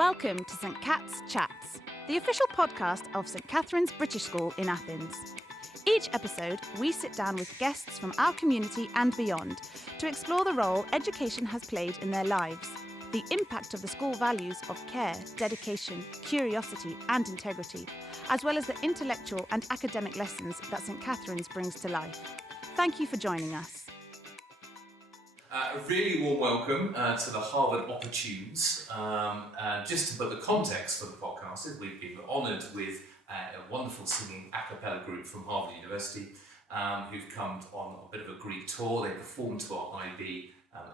Welcome to St Cat's Chats, the official podcast of St Catherine's British School in Athens. Each episode, we sit down with guests from our community and beyond to explore the role education has played in their lives, the impact of the school values of care, dedication, curiosity and integrity, as well as the intellectual and academic lessons that St Catherine's brings to life. Thank you for joining us. A really warm welcome to the Harvard Opportunes. Just to put the context for the podcast, is we've been honoured with a wonderful singing a cappella group from Harvard University who've come on a bit of a Greek tour. They performed to our IB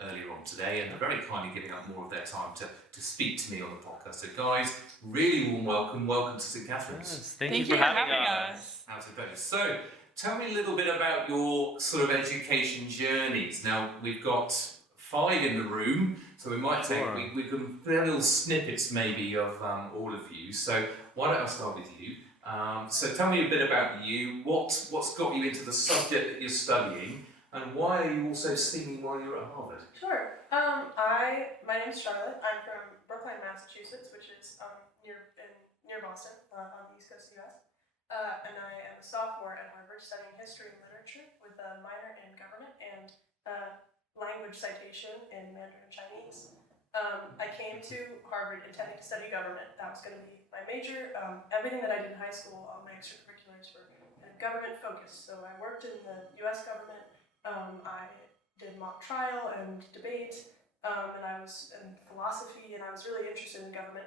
earlier on today and are very kindly giving up more of their time to speak to me on the podcast. So guys, really warm welcome to St Catherine's. Yes, thank you for having us. How's it going? So, tell me a little bit about your sort of education journeys. Now, we've got 5 in the room, so we might take, we can put little snippets maybe of all of you. So why don't I start with you? So tell me a bit about you, what's got you into the subject that you're studying, and why are you also singing while you're at Harvard? Sure. My name's Charlotte. I'm from Brookline, Massachusetts, which is near Boston, on the east coast of the US. And I am a sophomore at Harvard studying history and literature with a minor in government and language citation in Mandarin Chinese. I came to Harvard intending to study government. That was going to be my major. Everything that I did in high school, all my extracurriculars were kind of government focused. So I worked in the US government. I did mock trial and debate, and I was in philosophy, and I was really interested in government.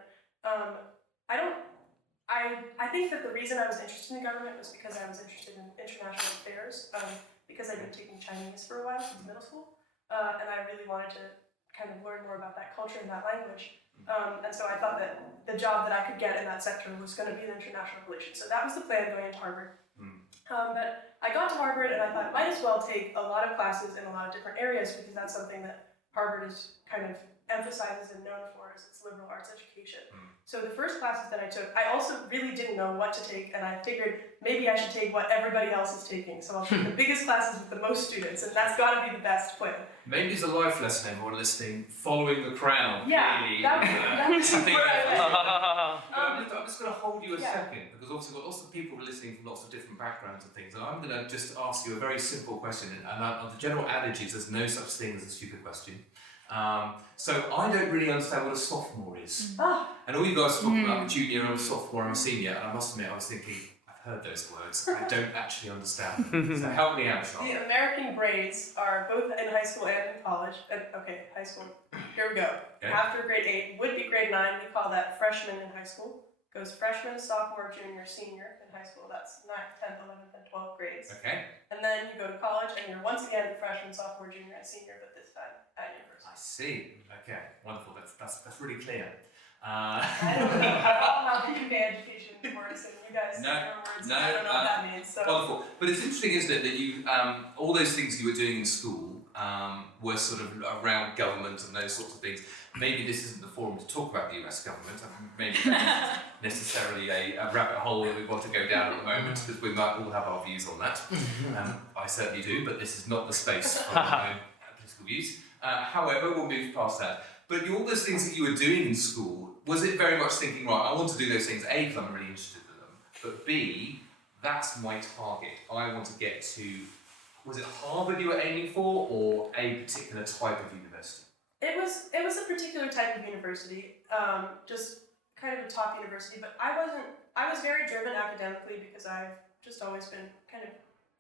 I think that the reason I was interested in government was because I was interested in international affairs, because I'd been taking Chinese for a while since middle school, and I really wanted to kind of learn more about that culture and that language. And so I thought that the job that I could get in that sector was going to be in international relations. So that was the plan going into Harvard. But I got to Harvard and I thought I might as well take a lot of classes in a lot of different areas because that's something that Harvard is kind of emphasizes and known for is its liberal arts education. So the first classes that I took, I also really didn't know what to take, and I figured maybe I should take what everybody else is taking. So I'll take the biggest classes with the most students, and that's got to be the best plan. Maybe it's a life lesson, everyone listening, following the crowd. Yeah, really. that's I think where I went. I'm just going to hold you a second, because obviously we've got lots of people listening from lots of different backgrounds and things, and I'm going to just ask you a very simple question, and the general adage is there's no such thing as a stupid question. So I don't really understand what a sophomore is. And all you guys are talking about a junior and a sophomore and a senior, and I must admit I was thinking, I've heard those words, I don't actually understand. So help me out, Charlotte. The American grades are both in high school and in college. Okay, high school, here we go. Okay. After grade 8 would be grade 9, we call that freshman in high school. Goes freshman, sophomore, junior, senior in high school. That's 9th, 10th, 11th, and 12th grades. Okay. And then you go to college and you're once again freshman, sophomore, junior, and senior, but this time at university. I see. Okay, wonderful. That's really clear. I don't know how the UK education works, and you guys know words. I don't know what that means. So. Wonderful. But it's interesting, isn't it, that you all those things you were doing in school were sort of around government and those sorts of things. Maybe this isn't the forum to talk about the US government. Maybe that isn't necessarily a rabbit hole that we want to go down at the moment, because we might all have our views on that. I certainly do, but this is not the space for my own political views. However, we'll move past that. But all those things that you were doing in school, was it very much thinking, right, I want to do those things, A, because I'm really interested in them, but B, that's my target. I want to get to, was it Harvard you were aiming for, or a particular type of university? It was a particular type of university, just kind of a top university, but I was very driven academically because I've just always been kind of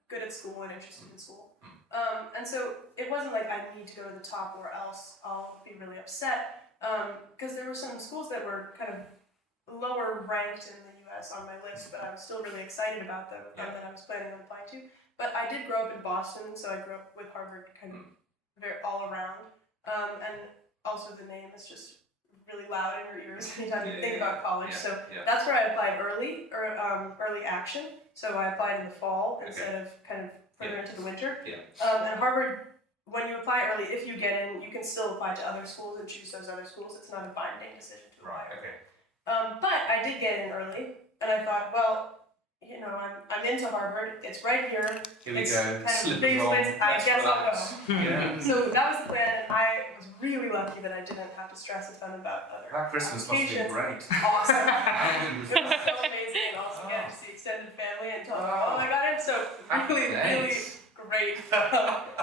good at school and interested in school. And so it wasn't like I need to go to the top or else I'll be really upset, because there were some schools that were kind of lower ranked in the US on my list, but I was still really excited about them that I was planning on applying to. But I did grow up in Boston, so I grew up with Harvard kind of very all around. And also the name is just really loud in your ears anytime you think about college. So that's where I applied early action. So I applied in the fall instead of kind of further into the winter. And Harvard, when you apply early, if you get in, you can still apply to other schools and choose those other schools. It's not a binding decision to apply. But I did get in early, and I thought, well, you know, I'm into Harvard. It's right here. Here we it's go. Kind of Slip the biggest along. place. I guess I'll go. So that was the plan, and I was really lucky that I didn't have to stress a ton about other That Christmas must have been applications. great. Awesome. How good was It was that? so amazing, and also getting to see extended family and tell them all I got in. So really, really Thanks. great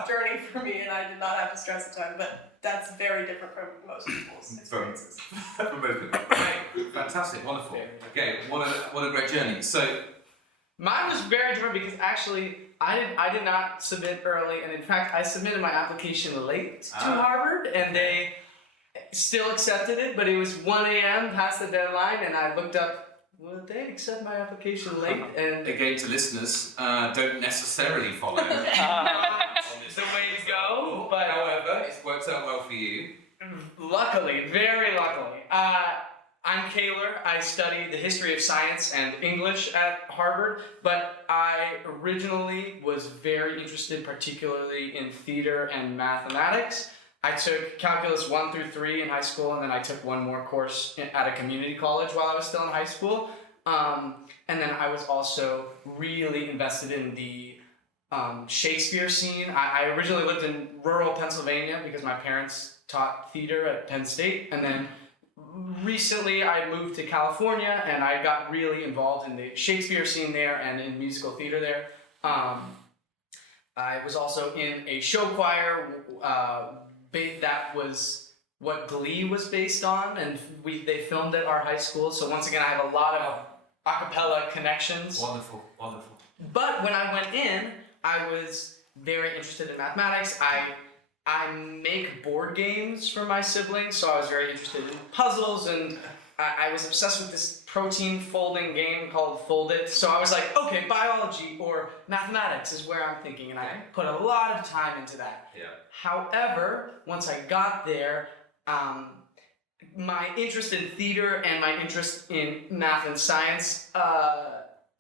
journey for me, and I did not have to stress a ton. But that's very different from most people's experiences. For both people. Great. Fantastic. Wonderful. Okay, what a great journey. So, Mine was very different because actually I did not submit early, and in fact I submitted my application late to Harvard, and they still accepted it, but it was 1 a.m. past the deadline, and I looked up, will they accept my application late? And again, to listeners, don't necessarily follow on this the way to go, but however, it's worked out well for you. luckily, very luckily. I'm Kaylor. I study the history of science and English at Harvard, but I originally was very interested particularly in theater and mathematics. I took calculus 1 through 3 in high school, and then I took one more course at a community college while I was still in high school. And then I was also really invested in the Shakespeare scene. I originally lived in rural Pennsylvania because my parents taught theater at Penn State, and then recently I moved to California and I got really involved in the Shakespeare scene there and in musical theater there. I was also in a show choir that was what Glee was based on, and they filmed at our high school. So once again, I have a lot of a cappella connections. Wonderful, wonderful. But when I went in, I was very interested in mathematics. I make board games for my siblings, so I was very interested in puzzles, and I was obsessed with this protein folding game called Fold It. So I was like, okay, biology or mathematics is where I'm thinking, and I put a lot of time into that. Yeah. However, once I got there, my interest in theater and my interest in math and science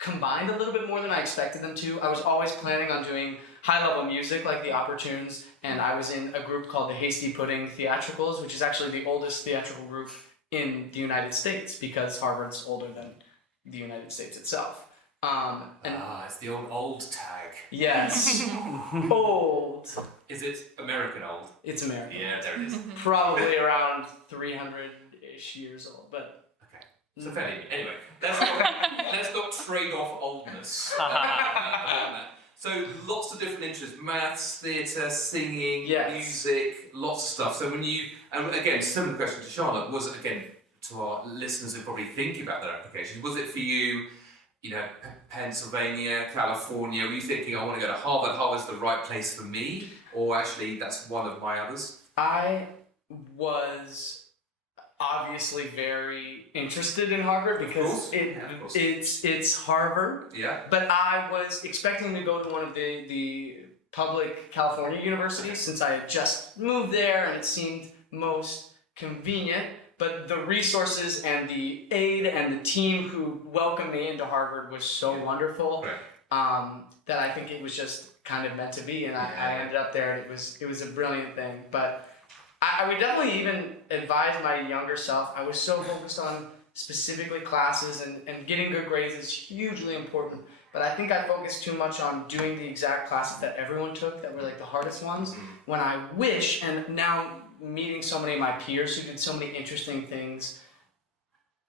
combined a little bit more than I expected them to. I was always planning on doing high-level music like the Opportunes, and I was in a group called the Hasty Pudding Theatricals, which is actually the oldest theatrical group in the United States because Harvard's older than the United States itself. It's the old tag. Yes, old. Is it American old? It's American. Yeah, there it is. Probably around 300-ish years old, but Okay. So fairly. Anyway, let's not trade off oldness. So lots of different interests: maths, theatre, singing, Yes. music, lots of stuff. So when you, and again, similar question to Charlotte, was it, again, to our listeners who are probably thinking about their application, was it for you, Pennsylvania, California, were you thinking, I want to go to Harvard, Harvard's the right place for me, or actually that's one of my others? I was obviously very interested in Harvard because it's Harvard. Yeah. But I was expecting to go to one of the public California universities since I had just moved there and it seemed most convenient. But the resources and the aid and the team who welcomed me into Harvard was so wonderful that I think it was just kind of meant to be, and I ended up there, and it was a brilliant thing. But I would definitely even advise my younger self. I was so focused on specifically classes, and getting good grades is hugely important. But I think I focused too much on doing the exact classes that everyone took that were like the hardest ones. When I wish, and now meeting so many of my peers who did so many interesting things,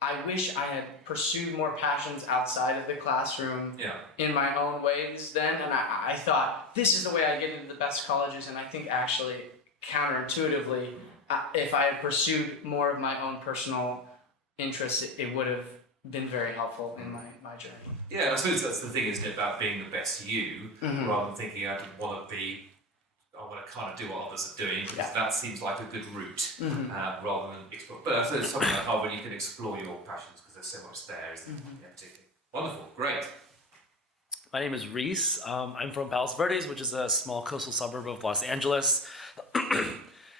I wish I had pursued more passions outside of the classroom in my own ways then. And I thought, this is the way I get into the best colleges. And I think actually, counterintuitively, if I had pursued more of my own personal interests, it would have been very helpful in my journey. Yeah, I suppose that's the thing, isn't it, about being the best you, rather than thinking I want to kind of do what others are doing, because that seems like a good route, rather than explore. But I suppose something like Harvard, you can explore your passions because there's so much there, isn't it? Yeah, particularly. Wonderful, great. My name is Rhys. I'm from Palos Verdes, which is a small coastal suburb of Los Angeles.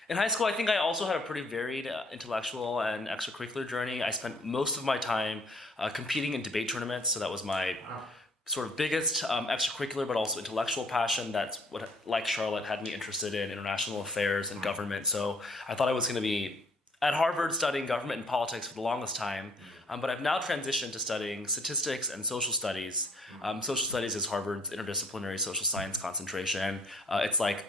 In high school, I think I also had a pretty varied intellectual and extracurricular journey. I spent most of my time competing in debate tournaments, so that was my sort of biggest extracurricular but also intellectual passion. That's what, like Charlotte, had me interested in international affairs and government. So I thought I was going to be at Harvard studying government and politics for the longest time, but I've now transitioned to studying statistics and social studies. Social studies is Harvard's interdisciplinary social science concentration. It's like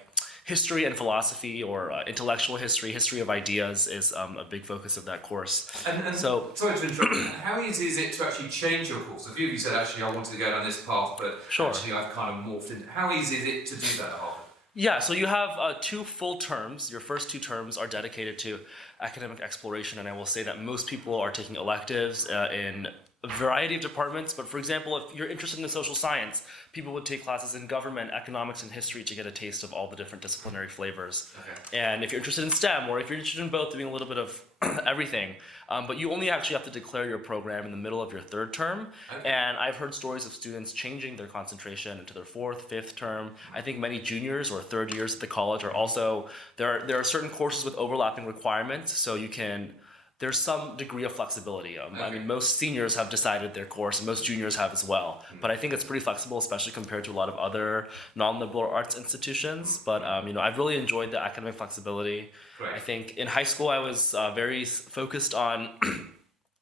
history and philosophy, or intellectual history, history of ideas is a big focus of that course. And so, sorry to interrupt, how easy is it to actually change your course? A few of you said, actually, I wanted to go down this path, but Sure. actually I've kind of morphed into. How easy is it to do that at Harvard? Yeah, so you have 2 full terms. Your first 2 terms are dedicated to academic exploration, and I will say that most people are taking electives in a variety of departments. But for example, if you're interested in social science, people would take classes in government, economics, and history to get a taste of all the different disciplinary flavors. Okay. And if you're interested in STEM, or if you're interested in both, doing a little bit of everything. But you only actually have to declare your program in the middle of your 3rd term. Okay. And I've heard stories of students changing their concentration into their 4th, 5th term. I think many juniors or 3rd years at the college are also, there are certain courses with overlapping requirements, so you can, there's some degree of flexibility. I mean, most seniors have decided their course, and most juniors have as well. But I think it's pretty flexible, especially compared to a lot of other non-liberal arts institutions. But I've really enjoyed the academic flexibility. Great. I think in high school I was very focused on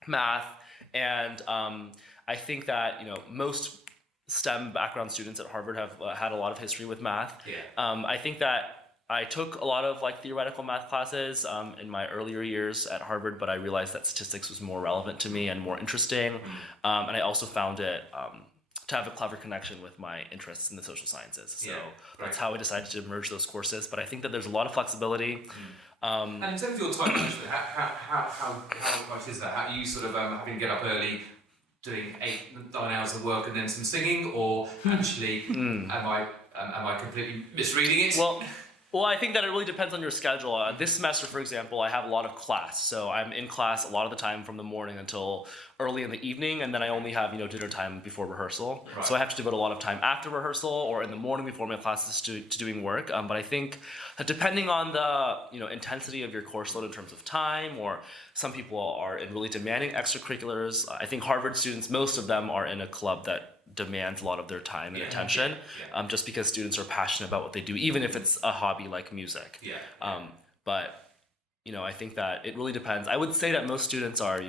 math, and I think that most STEM background students at Harvard have had a lot of history with math. Yeah. I think that I took a lot of theoretical math classes in my earlier years at Harvard, but I realized that statistics was more relevant to me and more interesting. And I also found it to have a clever connection with my interests in the social sciences. So that's how I decided to merge those courses. But I think that there's a lot of flexibility. And in terms of your time management, how much is that? How are you sort of having to get up early, doing 8-9 hours of work and then some singing, or actually am I completely misreading it? Well, I think that it really depends on your schedule. This semester, for example, I have a lot of class. So I'm in class a lot of the time from the morning until early in the evening, and then I only have, dinner time before rehearsal. Right. So I have to devote a lot of time after rehearsal or in the morning before my classes to doing work. But I think that depending on the, intensity of your course load in terms of time, or some people are in really demanding extracurriculars. I think Harvard students, most of them are in a club that demands a lot of their time and attention, just because students are passionate about what they do, even if it's a hobby like music. But I think that it really depends. I would say that most students are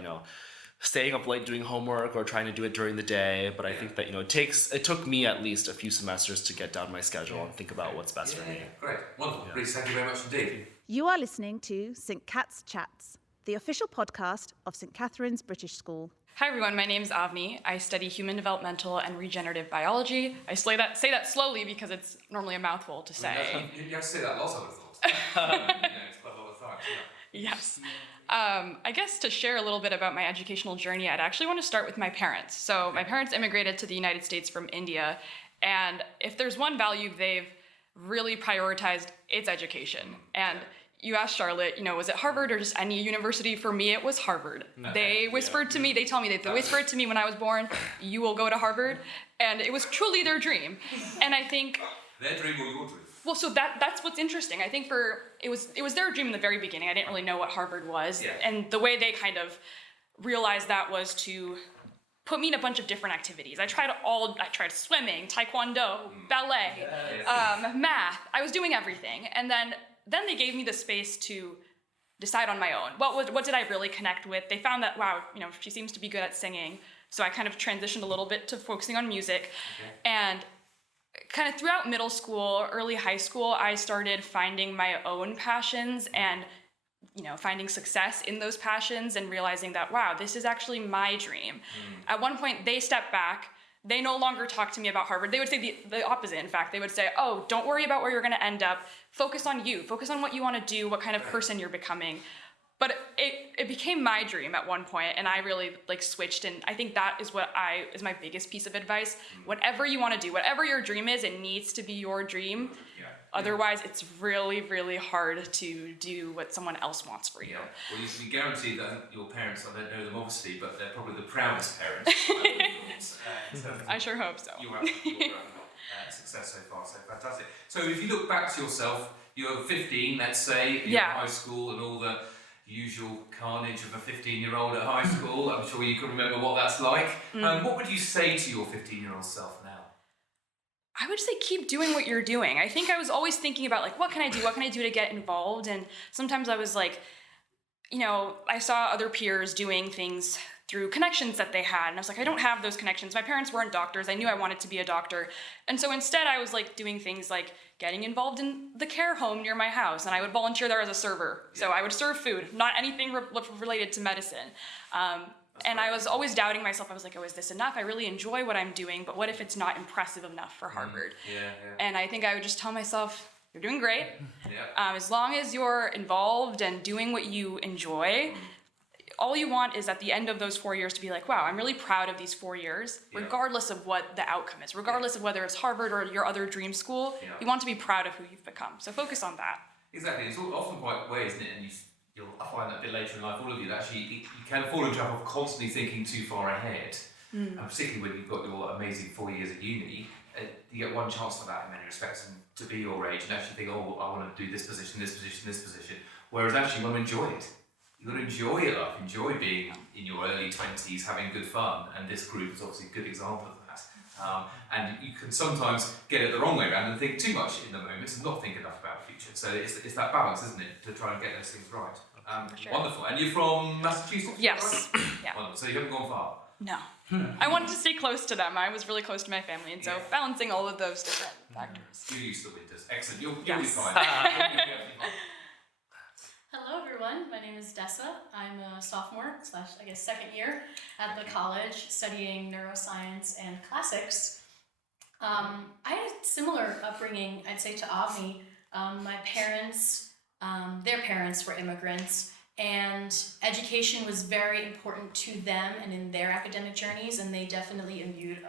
staying up late doing homework or trying to do it during the day, but I think that it took me at least a few semesters to get down my schedule and think about what's best for me. Great, wonderful. Rhys, thank you very much indeed. You are listening to St. Cat's Chats, the official podcast of St. Catherine's British School. Hi everyone, my name's Avni. I study human developmental and regenerative biology. I say that slowly because it's normally a mouthful to say. You have to say that a lot, I would have thought. It's quite a lot of time. Yes. I guess to share a little bit about my educational journey, I'd actually want to start with my parents. So my parents immigrated to the United States from India, and if there's one value they've really prioritized, it's education. And you asked Charlotte, was it Harvard or just any university? For me, it was Harvard. They whispered to me, they whispered to me when I was born, you will go to Harvard. And it was truly their dream. And I think... Their dream or your dream? Well, so that's what's interesting. I think it was their dream in the very beginning. I didn't really know what Harvard was. Yeah. And the way they kind of realized that was to put me in a bunch of different activities. I tried swimming, taekwondo, ballet, math. I was doing everything. And then they gave me the space to decide on my own. What did I really connect with? They found that, wow, she seems to be good at singing. So I kind of transitioned a little bit to focusing on music. And kind of throughout middle school, early high school, I started finding my own passions and, finding success in those passions and realizing that, wow, this is actually my dream. At one point, they stepped back. They no longer talk to me about Harvard. They would say the opposite, in fact. They would say, oh, don't worry about where you're going to end up. Focus on you. Focus on what you want to do, what kind of person you're becoming. But it became my dream at one point, and I really switched, and I think that is is my biggest piece of advice. Whatever you want to do, whatever your dream is, it needs to be your dream. Otherwise, it's really, really hard to do what someone else wants for you. Well, you can be guaranteed that your parents, I don't know them obviously, but they're probably the proudest parents. I sure hope so. Your success so far, so fantastic. So if you look back to yourself, you're 15, let's say, in high school and all the usual carnage of a 15-year-old at high school. I'm sure you can remember what that's like. What would you say to your 15-year-old self now? I would say keep doing what you're doing. I think I was always thinking about what can I do? What can I do to get involved? And sometimes I was I saw other peers doing things through connections that they had. And I was like, I don't have those connections. My parents weren't doctors. I knew I wanted to be a doctor. And so instead I was doing things like getting involved in the care home near my house, and I would volunteer there as a server. So I would serve food, not anything related to medicine. And I was always doubting myself. I was like, oh, is this enough? I really enjoy what I'm doing, but what if it's not impressive enough for Harvard? And I think I would just tell myself, you're doing great. As long as you're involved and doing what you enjoy, all you want is at the end of those 4 years to be like, wow, I'm really proud of these 4 years, regardless of what the outcome is, regardless of whether it's Harvard or your other dream school. You want to be proud of who you've become. So focus on that. Exactly. It's often quite way, isn't it? And you'll find that a bit later in life, all of you, that actually you can fall into trap of constantly thinking too far ahead. And particularly when you've got your amazing 4 years at uni, you get one chance for that in many respects, and to be your age and actually think, oh, I want to do this position, this position, this position. Whereas actually you want to enjoy it. You've got to enjoy your life, enjoy being in your early 20s, having good fun, and this group is obviously a good example of that. And you can sometimes get it the wrong way around and think too much in the moment and not think enough about the future. So it's that balance, isn't it, to try and get those things right. Sure. Wonderful. And you're from Massachusetts? Yes. Right? Yeah. Wonderful. So you haven't gone far? No. I wanted to stay close to them. I was really close to my family, and so balancing all of those different factors. You're used to winters. Excellent. You'll be Yes. fine. Hello everyone, my name is Dessa. I'm a sophomore / second year at the college studying neuroscience and classics. I had a similar upbringing, I'd say, to Avni. My parents, their parents were immigrants, and education was very important to them and in their academic journeys, and they definitely imbued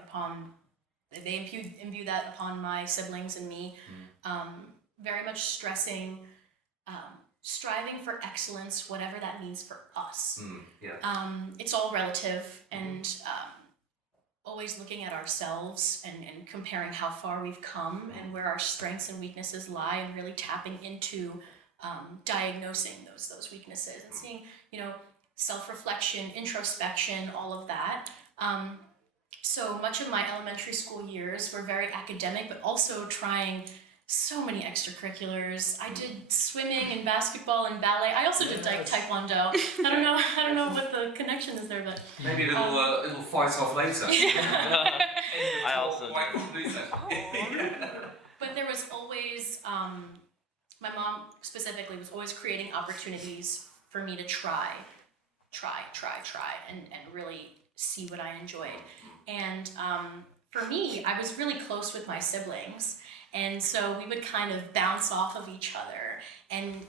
that upon my siblings and me, very much stressing striving for excellence, whatever that means for us. It's all relative, and always looking at ourselves and comparing how far we've come and where our strengths and weaknesses lie, and really tapping into diagnosing those weaknesses and seeing, self-reflection, introspection, all of that. So much of my elementary school years were very academic, but also trying so many extracurriculars. I did swimming and basketball and ballet. I also did taekwondo. I don't know what the connection is there, but maybe a little fight off later. I also do that. But there was always my mom specifically was always creating opportunities for me to try and really see what I enjoyed. And for me, I was really close with my siblings. And so we would kind of bounce off of each other and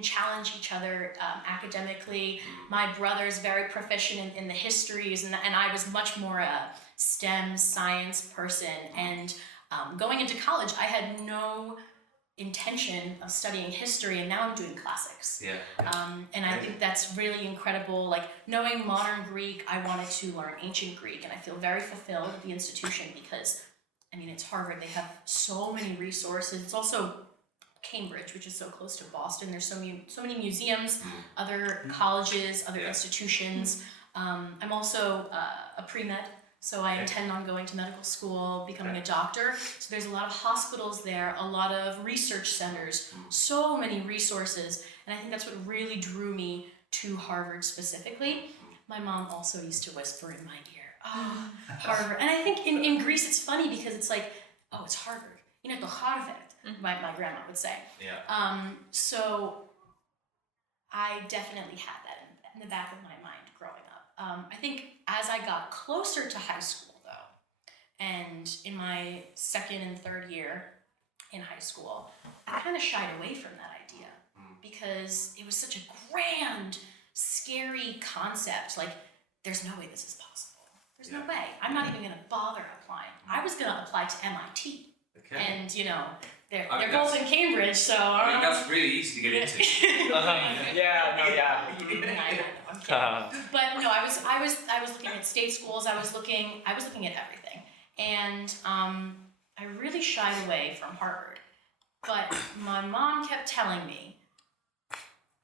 challenge each other academically. My brother's very proficient in the histories, and I was much more a STEM science person. And going into college, I had no intention of studying history, and now I'm doing classics. And I think that's really incredible. Like, knowing modern Greek, I wanted to learn ancient Greek, and I feel very fulfilled at the institution because it's Harvard. They have so many resources. It's also Cambridge, which is so close to Boston. There's so many museums, other colleges, other institutions. I'm also a pre-med, so I intend on going to medical school, becoming a doctor. So there's a lot of hospitals there, a lot of research centers, so many resources. And I think that's what really drew me to Harvard specifically. My mom also used to whisper in my ear, oh, Harvard. And I think in Greece it's funny because it's like, oh, it's Harvard. To Harvard, my grandma would say. So I definitely had that in the back of my mind growing up. I think as I got closer to high school, though, and in my second and third year in high school, I kind of shied away from that idea because it was such a grand, scary concept. Like, there's no way this is possible. There's no way. I'm not even going to bother applying. I was going to apply to MIT. And, they're both in Cambridge, so... that's really easy to get into. But no, I was looking at state schools. I was looking at everything. And I really shied away from Harvard. But my mom kept telling me,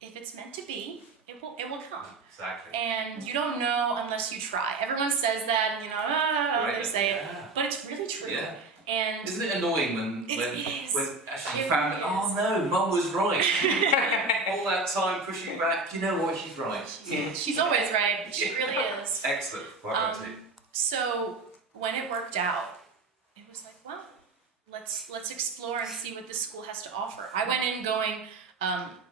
if it's meant to be, it will come. Exactly. And you don't know unless you try. Everyone says that, they say it, but it's really true. And isn't it annoying when actually you found that, oh no, Mum was right. All that time pushing back, you know what, she's right. She's always right. She really is. Excellent. Quite right too. So when it worked out, it was like, well, let's explore and see what this school has to offer. I went in going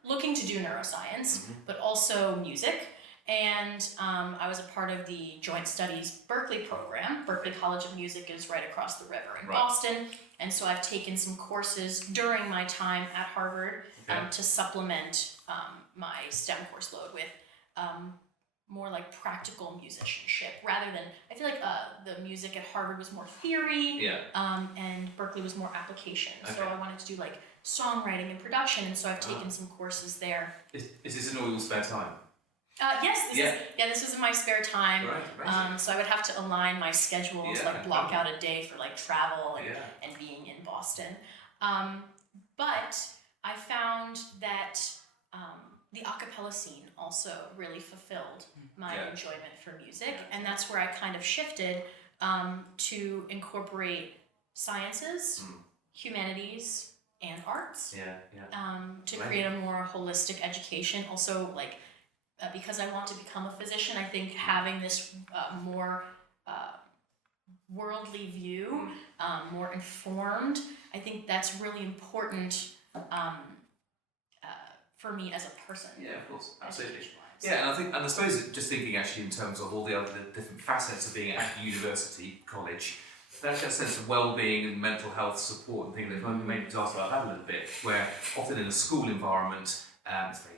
looking to do neuroscience, but also music. And I was a part of the Joint Studies Berkeley program. Berkeley College of Music is right across the river in Boston. And so I've taken some courses during my time at Harvard to supplement my STEM course load with more like practical musicianship, rather than, I feel like the music at Harvard was more theory, and Berkeley was more application. So I wanted to do like songwriting and production, and so I've taken some courses there. Is this in all your spare time? Yes, this was in my spare time. Right, so I would have to align my schedule to like block out a day for like travel and being in Boston. But I found that the a cappella scene also really fulfilled my enjoyment for music, and that's where I kind of shifted to incorporate sciences, humanities, and arts to create a more holistic education. Also, like because I want to become a physician, I think having this more worldly view, more informed, I think that's really important for me as a person. Yeah, of course, absolutely. Yeah, and I suppose just thinking actually in terms of all the other different facets of being at university, college, that sense of well-being and mental health support and things that maybe ask about that a little bit, where often in a school environment, it's very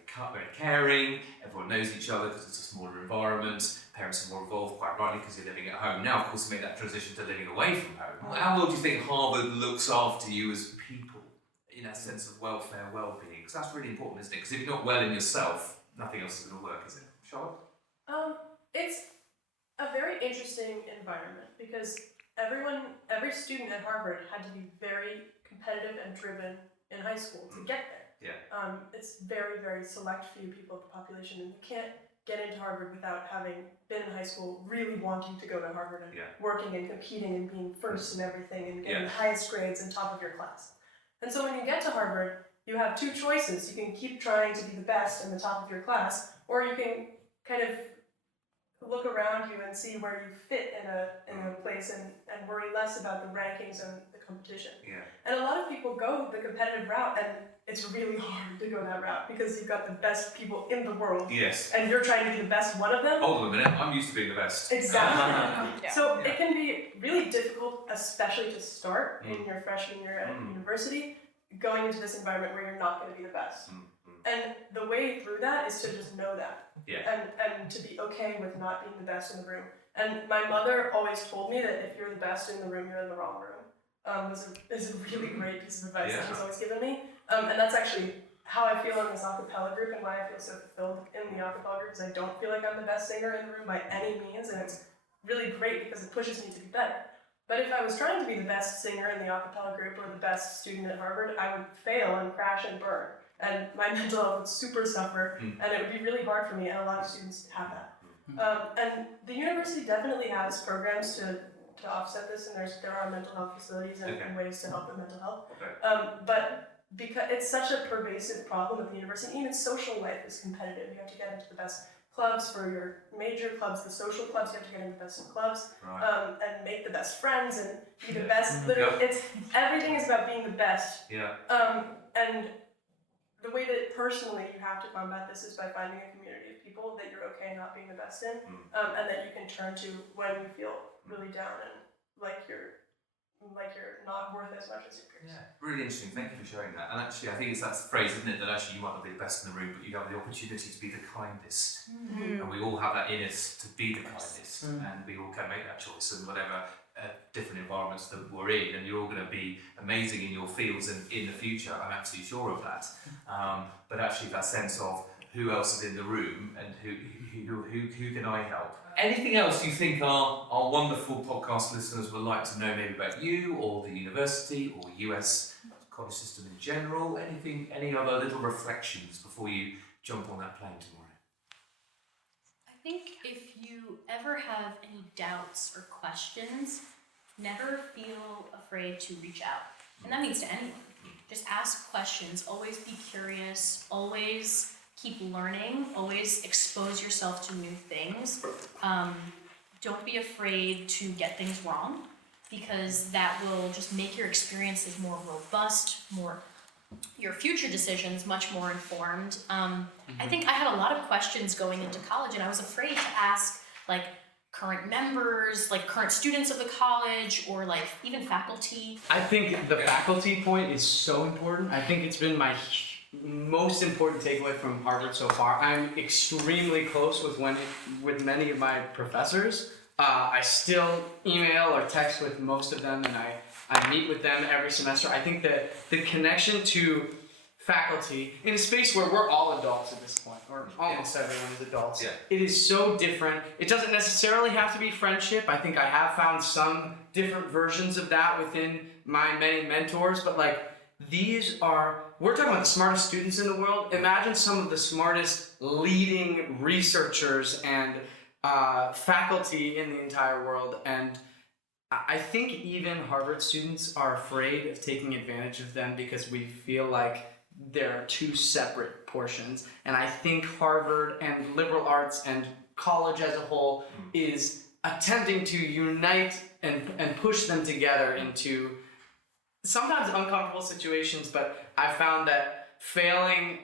caring, everyone knows each other because it's a smaller environment, parents are more involved quite rightly because you're living at home. Now, of course, you make that transition to living away from home. How well do you think Harvard looks after you as people in that sense of welfare, well-being? Because that's really important, isn't it? Because if you're not well in yourself, nothing else is going to work, is it? Charlotte? It's a very interesting environment because every student at Harvard had to be very competitive and driven in high school to get there. It's very, very select few people of the population, and you can't get into Harvard without having been in high school, really wanting to go to Harvard and working and competing and being first in everything and getting the highest grades and top of your class. And so when you get to Harvard, you have two choices. You can keep trying to be the best and the top of your class, or you can kind of look around you and see where you fit in a place and worry less about the rankings and the competition. And a lot of people go the competitive route, and it's really hard to go that route because you've got the best people in the world. And you're trying to be the best one of them. Hold on a minute, I'm used to being the best. Exactly. So it can be really difficult, especially to start in your freshman year at university, going into this environment where you're not going to be the best. And the way through that is to just know that. And to be okay with not being the best in the room. And my mother always told me that if you're the best in the room, you're in the wrong room. Is a really great piece of advice that she's always given me. And that's actually how I feel in this a cappella group, and why I feel so fulfilled in the a cappella group, is I don't feel like I'm the best singer in the room by any means, and it's really great because it pushes me to be better. But if I was trying to be the best singer in the a cappella group or the best student at Harvard, I would fail and crash and burn. And my mental health would super suffer, and it would be really hard for me, and a lot of students have that. And the university definitely has programs to offset this, and there are mental health facilities and ways to help with mental health. But because it's such a pervasive problem at the university, even social life is competitive. You have to get into the best clubs for your major clubs, the social clubs, you have to get into the best clubs, and make the best friends and be the best. Literally, everything is about being the best. And the way that personally you have to combat this is by finding a community of people that you're okay not being the best in, and that you can turn to when you feel really down and like you're not worth as much as your peers. Really interesting. Thank you for sharing that. And actually, I think it's that phrase, isn't it, that actually you might not be the best in the room, but you have the opportunity to be the kindest. And we all have that in us to be the kindest, and we all can make that choice in whatever different environments that we're in, and you're all going to be amazing in your fields and in the future. I'm absolutely sure of that. But actually, that sense of who else is in the room and who can I help? Anything else you think our wonderful podcast listeners would like to know, maybe about you or the university or US college system in general? Any other little reflections before you jump on that plane tomorrow? I think if you ever have any doubts or questions, never feel afraid to reach out. And that means to anyone. Just ask questions, always be curious, always keep learning, always expose yourself to new things. Don't be afraid to get things wrong, because that will just make your experiences more robust, your future decisions much more informed. I think I had a lot of questions going into college, and I was afraid to ask like current members, like current students of the college, or like even faculty. I think the faculty point is so important. I think it's been my most important takeaway from Harvard so far. I'm extremely close with many of my professors. I still email or text with most of them, and I meet with them every semester. I think that the connection to faculty in a space where we're all adults at this point, or almost everyone is adults, it is so different. It doesn't necessarily have to be friendship. I think I have found some different versions of that within my many mentors, but like we're talking about the smartest students in the world. Imagine some of the smartest leading researchers and faculty in the entire world, and I think even Harvard students are afraid of taking advantage of them because we feel like there are two separate portions. And I think Harvard and liberal arts and college as a whole is attempting to unite and push them together into sometimes uncomfortable situations, but I found that failing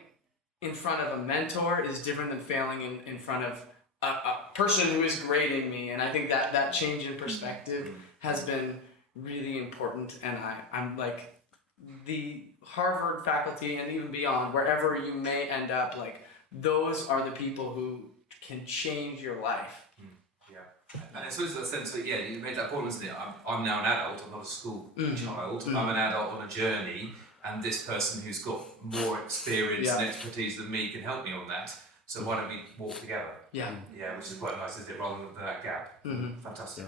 in front of a mentor is different than failing in front of a person who is grading me. And I think that change in perspective has been really important. And I'm like, the Harvard faculty and even beyond, wherever you may end up, like those are the people who can change your life. And it's always that sense that, you made that point, wasn't it? I'm now an adult, I'm not a school child. I'm an adult on a journey, and this person who's got more experience and expertise than me can help me on that. So why don't we walk together? Yeah, which is quite nice, isn't it? Rather than that gap. Fantastic.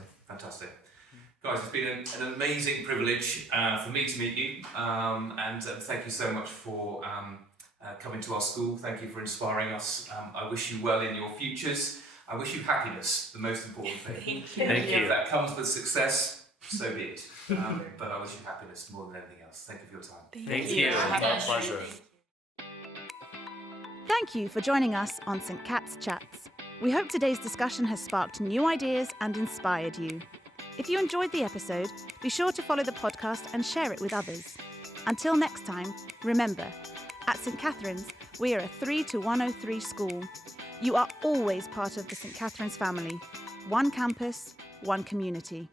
Guys, it's been an amazing privilege for me to meet you, and thank you so much for coming to our school. Thank you for inspiring us. I wish you well in your futures. I wish you happiness, the most important thing. Thank you. If that comes with success, so be it. But I wish you happiness more than anything else. Thank you for your time. Thank you. Have a Pleasure. Thank you for joining us on St. Cat's Chats. We hope today's discussion has sparked new ideas and inspired you. If you enjoyed the episode, be sure to follow the podcast and share it with others. Until next time, remember, at St. Catherine's, we are a 3 to 103 school. You are always part of the St. Catherine's family. One campus, one community.